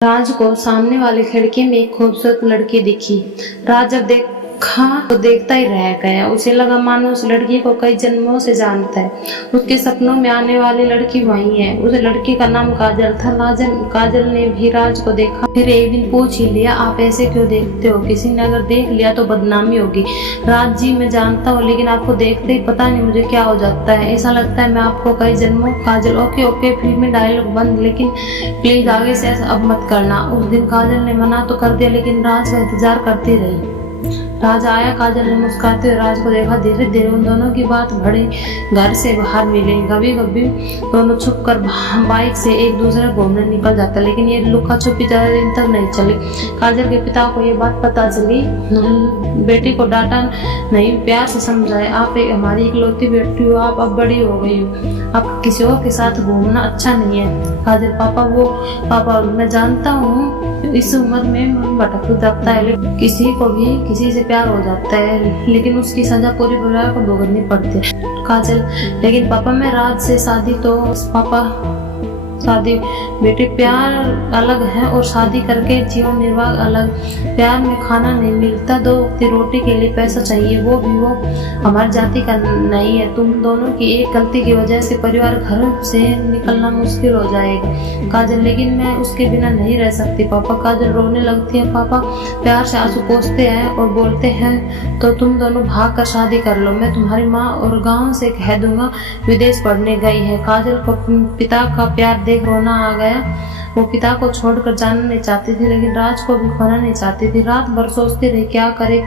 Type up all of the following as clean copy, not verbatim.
राज को सामने वाली खिड़की में एक खूबसूरत लड़की दिखी। राज जब देखा तो देखता ही रह गया। उसे लगा मानो उस लड़की को कई जन्मों से जानता है। उसके सपनों में आने वाली लड़की वही है। उस लड़की का नाम काजल था। काजल ने भी राज को देखा, फिर एक दिन पूछ ही लिया, आप ऐसे क्यों देखते हो? किसी ने अगर देख लिया तो बदनामी होगी। राज जी, मैं जानता हूँ, लेकिन आपको देखते ही पता नहीं मुझे क्या हो जाता है। ऐसा लगता है मैं आपको कई जन्मों। काजल, ओके ओके, फिल्म में डायलॉग बंद, लेकिन प्लीज आगे से ऐसा अब मत करना। उस दिन काजल ने मना तो कर दिया, लेकिन राज का इंतजार करती रही। राज आया। काजल ने मुस्कुराते हुए राज को देखा। धीरे धीरे उन दोनों की बात बढ़ी। घर से बाहर मिले। कभी कभी दोनों छुप कर बाइक से एक दूसरे घूमने निकल जाता, लेकिन ये लुका छुपी ज्यादा दिन तक नहीं चली। काजल के पिता को ये बात पता चली। बेटी को डांटा नहीं, प्यार से समझाया, आप एक हमारी इकलौती बेटी हो, आप अब बड़ी हो गई हो, अब किसी और के साथ घूमना अच्छा नहीं है। काजल, पापा मैं जानता हूँ इस उम्र में मन भटक जाता है, लेकिन किसी को भी किसी से प्यार हो जाता है, लेकिन उसकी सजा पूरे परिवार को भुगतनी पड़ती है। काजल, लेकिन पापा मैं राज से शादी बेटे, प्यार अलग है और शादी करके जीवन निर्वाह अलग। प्यार में खाना नहीं मिलता, 2 वक्त रोटी के लिए पैसा चाहिए, वो हमारी जाति का नहीं है। तुम दोनों की एक गलती की वजह से परिवार घर से निकलना मुश्किल हो जाएगा। काजल, लेकिन मैं उसके बिना नहीं रह सकती पापा। काजल रोने लगती है। पापा प्यार से आंसू पोंछते हैं और बोलते हैं, तो तुम दोनों भाग कर शादी कर लो। मैं तुम्हारी माँ और गाँव से कह दूंगा विदेश पढ़ने गई है। काजल को पिता का प्यार देख रोना आ गया। वो पिता को छोड़कर जाना नहीं चाहती थी, लेकिन राज को भी खोना नहीं चाहती थी। रात भर सोचती रही क्या करे।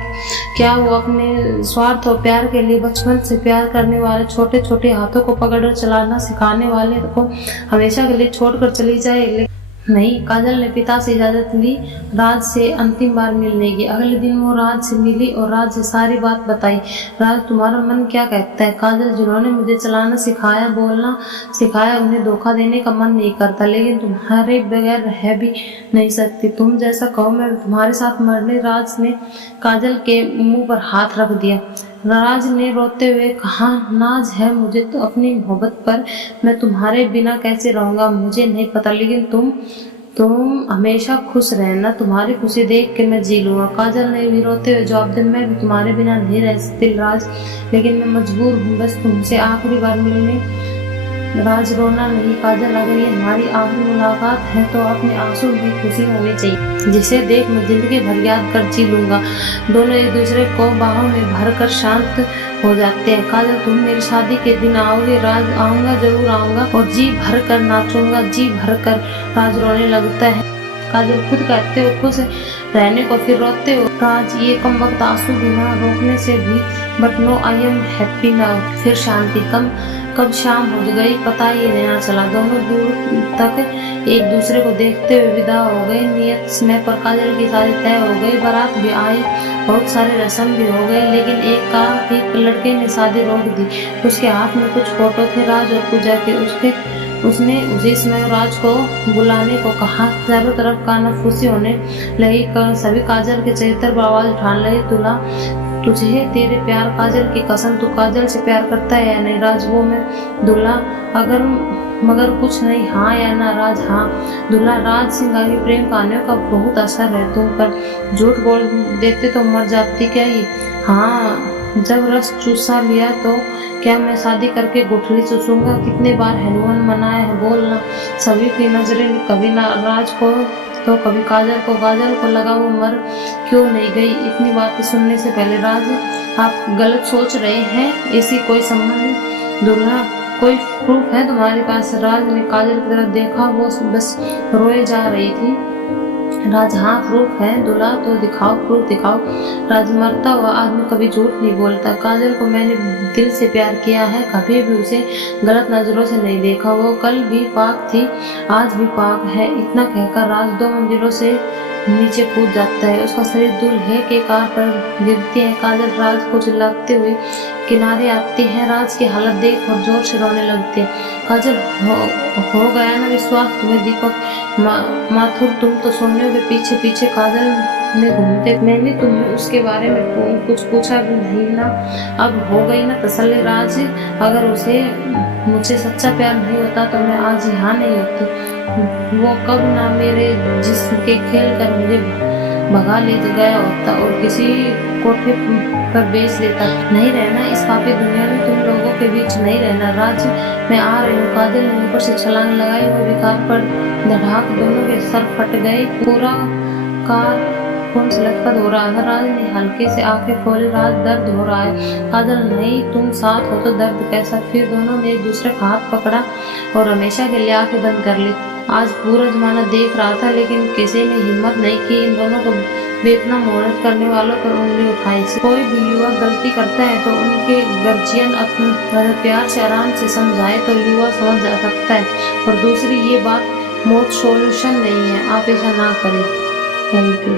क्या वो अपने स्वार्थ और प्यार के लिए बचपन से प्यार करने वाले छोटे छोटे हाथों को पकड़कर चलाना सिखाने वाले को हमेशा के लिए छोड़कर चली जाए? नहीं। काजल ने पिता से इजाजत ली राज से अंतिम बार मिलने की। अगले दिन वो राज से मिली और राज से सारी बात बताई। राज, तुम्हारा मन क्या कहता है? काजल, जिन्होंने मुझे चलाना सिखाया, बोलना सिखाया, उन्हें धोखा देने का मन नहीं करता, लेकिन तुम्हारे बगैर रह भी नहीं सकती। तुम जैसा कहो मैं तुम्हारे साथ मरने। राज ने काजल के मुंह पर हाथ रख दिया। राज ने रोते हुए कहा, नाज है मुझे तो अपनी मोहब्बत पर। मैं तुम्हारे बिना कैसे रहूंगा मुझे नहीं पता, लेकिन तुम हमेशा खुश रहना। तुम्हारी खुशी देख के मैं जी लूंगा। काजल ने भी रोते हुए जवाब दिया, मैं भी तुम्हारे बिना नहीं रह सकती राज, लेकिन मैं मजबूर हूँ बस तुमसे आखिरी बार मिलने। राज, रोना नहीं काजल, अगर ये हमारी आखिरी मुलाकात है तो अपने आंसू में खुशी होनी चाहिए, जिसे देख मैं जिंदगी भर याद कर जी लूंगा। दोनों एक दूसरे को बाहों में भर कर शांत हो जाते हैं। काजल, तुम मेरी शादी के दिन आओगे? राज, आऊंगा, जरूर आऊंगा और जी भर कर नाचूंगा, जी भर कर। राज रोने लगता है। काजल, खुद कहते हो खुश रहने को, फिर रोते हो। राज, ये कम वक्त आंसू बिना रोकने से भी, but no I am happy now. फिर शांति। कब शाम हो गई पता ही नहीं चला। दोनों दूर तक एक दूसरे को देखते हुए विदा हो गए। नियत समय पर काजल की शादी तय हो गई। बारात भी आई, बहुत सारे रस्म भी हो गए, लेकिन एक लड़के ने शादी रोक दी। उसके हाथ में कुछ फोटो थे राज और पूजा के। उसने उसी समय राज को बुलाने को कहा। चारों तरफ कानाफूसी होने लगी। सभी काजल के चरित्र पर आवाज उठाने लगे, दूल्हा तुझे तेरे प्यार काजल की कसम, तू काजल से प्यार करता है या नहीं? राज, वो मैं दूल्हा मगर कुछ नहीं, हाँ या ना? राज, हाँ। दूल्हा, राज सिंह की प्रेम कहानियों का बहुत असर है तुम पर। झूठ बोल देते तो मर जाती क्या ये? हाँ, जब रस चूसा लिया तो क्या मैं शादी करके गुठली चूसूंगा? कितने बार हनीमून मनाया है बोलना। सभी की नजरें कभी राज को तो कभी काजल को लगा वो मर क्यों नहीं गई। इतनी बातें सुनने से पहले, राज आप गलत सोच रहे हैं, ऐसी कोई संबंध? दूल्हा, कोई प्रूफ है तुम्हारे पास? राज ने काजल की तरफ देखा, वो बस रोए जा रही थी। राज, हाँ प्रूफ है। दूल्हा, तो दिखाओ, प्रूफ दिखाओ। राज, मरता हुआ आदमी कभी झूठ नहीं बोलता। काजल को मैंने दिल से प्यार किया है, कभी भी उसे गलत नजरों से नहीं देखा। वो कल भी पाक थी, आज भी पाक है। इतना कहकर राज 2 मंजिलों से नीचे कूद जाता है। उसका शरीर दूल्हे के कार पर गिरती है। काजल राज को चिल्लाते हुए किनारे आती है। राज की हालत देख और जोर से रोने लगती है। काजल, हो गया ना विश्वास तुम्हें? दीपक माथुर, तुम तो सोनियों के पीछे पीछे काजल में घूमते। मैंने तुम्हें उसके बारे में कुछ पूछा भी नहीं ना? अब हो गई ना तसल्ली? राज, अगर उसे मुझसे सच्चा प्यार नहीं होता तो मैं आज यहाँ नहीं होती। वो कब ना मेरे जिस्म के खेल कर मुझे भगा ले गया होता और किसी कोठे पर बेच देता। नहीं रहना इस पापी दुनिया में, तुम लोगों के बीच नहीं रहना। राज्य में आ रही हूँ। कादिर ने ऊपर से छलांग लगाई और विकार पर धड़ाक दोनों के सर फट गए। पूरा कार खून से लथपथ हो रहा था। राज ने हल्के से आंखें खोली। राज, दर्द हो रहा है। कादिर, नहीं, तुम साथ हो तो दर्द कैसा। फिर दोनों ने एक दूसरे का हाथ पकड़ा और हमेशा के लिए आंखें बंद कर ली। आज पूरा जमाना देख रहा था, लेकिन किसी ने हिम्मत नहीं की इन दोनों को बेपना मोहरत करने वालों पर उंगली उठाई। कोई भी युवक गलती करता है तो उनके गर्जियन अपने प्यार से आराम से समझाए तो युवा समझ जा सकता है। और दूसरी ये बात मौत सोल्यूशन नहीं है। आप ऐसा ना करें। Thank you.